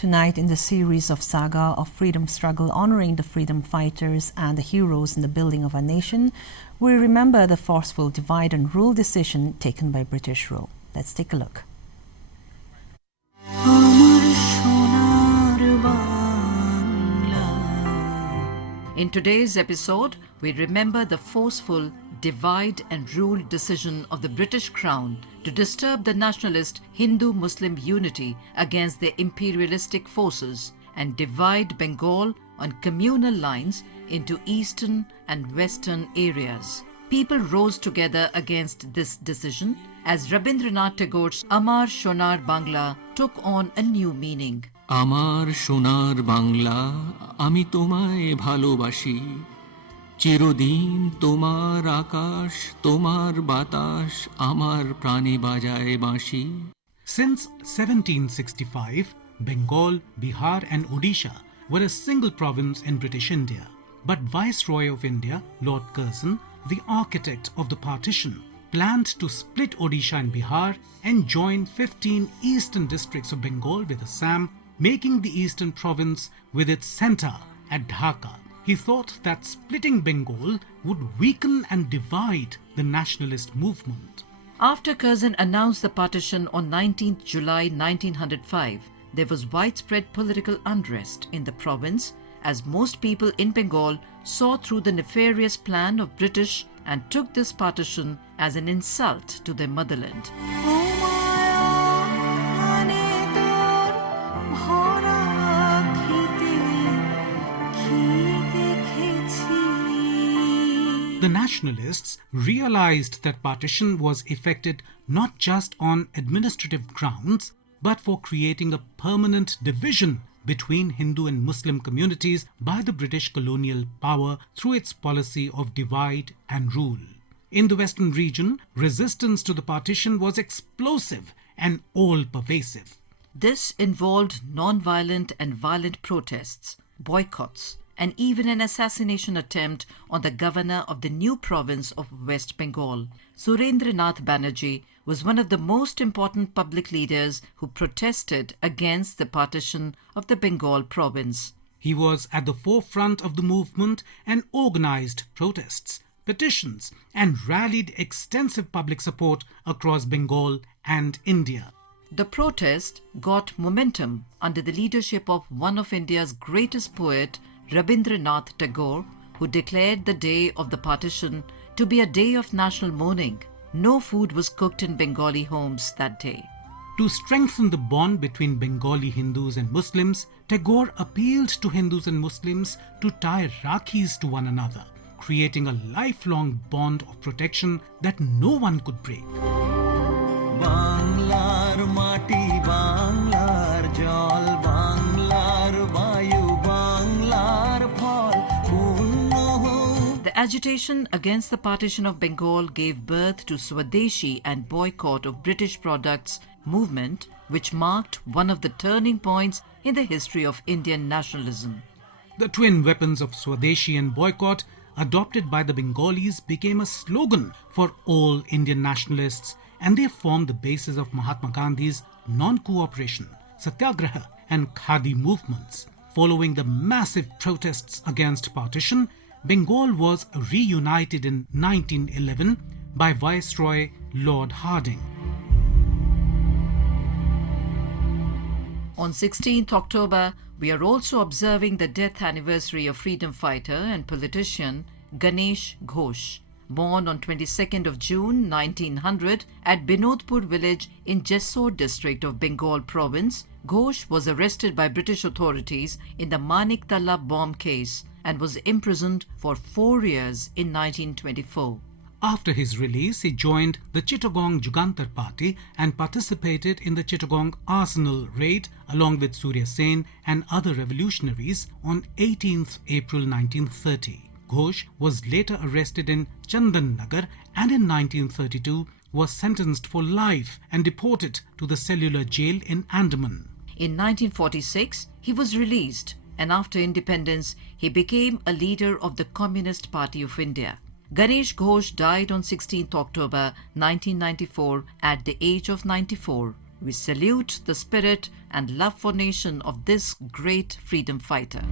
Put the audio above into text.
Tonight, in the series of Saga of Freedom Struggle honoring the freedom fighters and the heroes in the building of our nation, we remember the forceful divide and rule decision taken by British rule. Let's take a look. In today's episode, we remember the forceful divide and rule decision of the British Crown to disturb the nationalist Hindu-Muslim unity against their imperialistic forces and divide Bengal on communal lines into eastern and western areas. People rose together against this decision as Rabindranath Tagore's Amar Shonar Bangla took on a new meaning. আমার সোনার বাংলা আমি তোমায় ভালোবাসি চিরদিন তোমার আকাশ তোমার বাতাস আমার প্রাণে বাজায় বাঁশি Since 1765, Bengal, Bihar and Odisha were a single province in British India. But Viceroy of India, Lord Curzon, the architect of the partition, planned to split Odisha and Bihar and join 15 eastern districts of Bengal with Assam, making the eastern province with its centre at Dhaka. He thought that splitting Bengal would weaken and divide the nationalist movement. After Curzon announced the partition on 19th July 1905, there was widespread political unrest in the province as most people in Bengal saw through the nefarious plan of British and took this partition as an insult to their motherland. The nationalists realized that partition was effected not just on administrative grounds, but for creating a permanent division between Hindu and Muslim communities by the British colonial power through its policy of divide and rule. In the western region, resistance to the partition was explosive and all-pervasive. This involved non-violent and violent protests, boycotts, and even an assassination attempt on the governor of the new province of West Bengal. Surendranath Banerjee was one of the most important public leaders who protested against the partition of the Bengal province. He was at the forefront of the movement and organized protests, petitions, and rallied extensive public support across Bengal and India. The protest got momentum under the leadership of one of India's greatest poet, Rabindranath Tagore, who declared the day of the partition to be a day of national mourning. No food was cooked in Bengali homes that day. To strengthen the bond between Bengali Hindus and Muslims, Tagore appealed to Hindus and Muslims to tie rakhis to one another, creating a lifelong bond of protection that no one could break. Banglar mati, Banglar jol, Banglar bayu, Banglar phol, punno ho. The agitation against the partition of Bengal gave birth to Swadeshi and boycott of British products movement, which marked one of the turning points in the history of Indian nationalism. The twin weapons of Swadeshi and boycott, adopted by the Bengalis, became a slogan for all Indian nationalists, and they formed the basis of Mahatma Gandhi's non-cooperation, satyagraha and khadi movements. Following the massive protests against partition, Bengal was reunited in 1911 by Viceroy Lord Hardinge. On 16th October, we are also observing the death anniversary of freedom fighter and politician Ganesh Ghosh. Born on 22nd of June 1900 at Binodpur village in Jessore district of Bengal province, Ghosh was arrested by British authorities in the Maniktala bomb case and was imprisoned for 4 years in 1924. After his release, he joined the Chittagong Jugantar Party and participated in the Chittagong Arsenal raid along with Surya Sen and other revolutionaries on 18th April 1930. Ghosh was later arrested in Chandan Nagar and in 1932 was sentenced for life and deported to the cellular jail in Andaman. In 1946, he was released, and after independence, he became a leader of the Communist Party of India. Ganesh Ghosh died on 16th October 1994 at the age of 94. We salute the spirit and love for nation of this great freedom fighter.